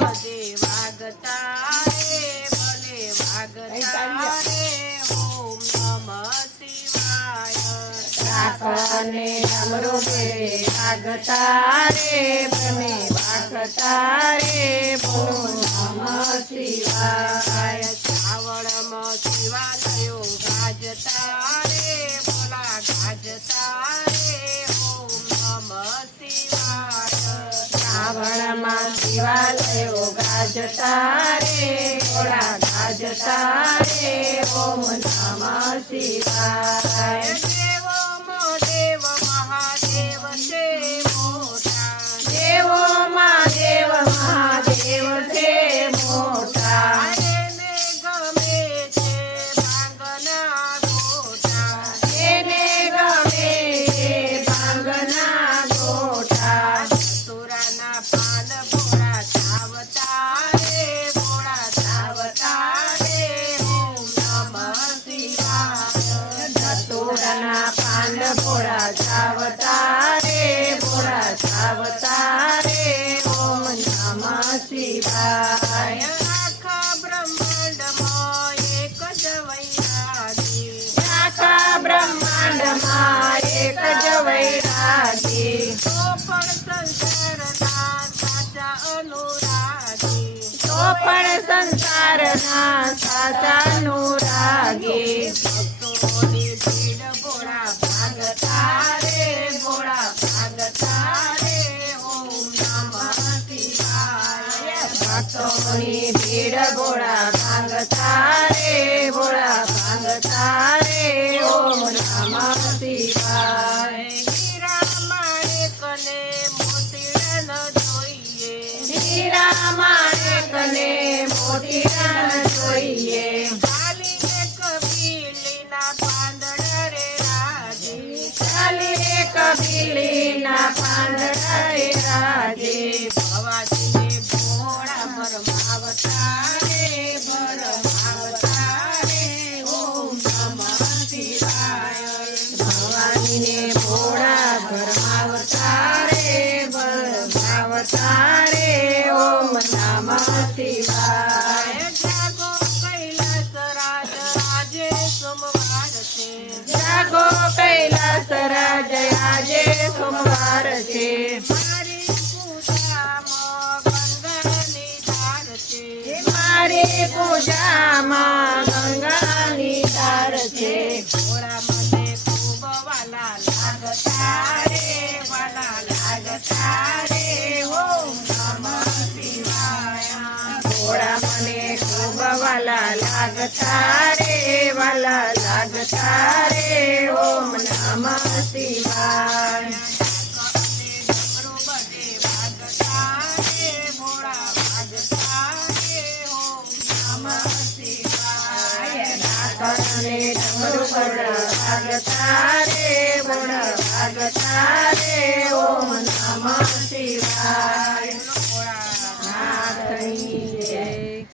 भजे वागता रे भले वागता रे ओम नमः शिवाय કાકાને ડમરો ભેરે વાગતા રે ભલે વાગતા રે બોલો નમઃ શિવાય શ્રાવણમાં શિવાલયો ગાજતા રે ભોલા ગાજતા રે ઓમ નમઃ શિવાય શ્રાવણમાં શિવાલયો ગાજતા રે ભોળા ગાજતા રે ઓમ નમઃ શિવાય દેવોમાં દેવ મહાદેવ છે મોટા દેવોમાં દેવ મહાદેવ છે મોટા એને ગમે છે ભાંગના ગોટા એને ગમે છે ભાંગના ગોટા ધતુરાના પાન ભોળા ચાવતા રે ભોળા ચાવતા રે ઓમ નમઃ શિવાય ધતુરાના પાન ભોળા ચાવતા રે ભોળા ચાવતા રે ઓમ નમઃ શિવાય આખા બ્રહ્માંડમાં એક જ વૈરાગી આખા બ્રહ્માંડમાં એક જ વૈરાગી તો પણ સંસારના સાચા અનુરાગી તો પણ સંસારના સાચા અનુરાગી ભક્તોની ભીડ ભોળા ભાગતા રે ભોળા ભાગતા રે ઓમ નમઃ શિવાય ભક્તોની ભીડ ભોળા ભાંગતા રે ભોળા ભાંગતા રે ઓમ નમઃ શિવાય હીરા માણેકને મોતીડાં જોઈએ હીરા માણેકને મોતીડાં જોઈએ ખાલી એક બીલીના પાંદડા રે રાજી ચાલી એક બિલીના પાંદડા રે રાજે ભવાજીને ભોળા ભરમાવતા રે ભરમાવતા રે ઓમ નમઃ શિવાય ભવાનીને ભોળા ભરમાવતા રે ભરમાવતા રે ઓમ નમઃ શિવાય જાગો કૈલાસ રાજ આજે સોમવાર છે જાગો કૈલાસ રાજ આજે સોમવાર છે મારી પૂજામાં ગંગાની ધાર છે મારી પૂજામાં ગંગાની ધાર છે ભોળા મને ખૂબ વાલા લાગતા રે વાલા લાગતા રે ઓમ નમઃ શિવાય ભોળા મને ખૂબ વાલા લાગતા રે વાલા લાગતા રે ઓમ નમઃ શિવાય ડમરું બધે વાગતા રે ભોળા વાગતા રે ઓમ નમઃ શિવાય નાગરને ડમરું ભોળા વાગતા રે ભોળા વાગતા રે ઓમ નમઃ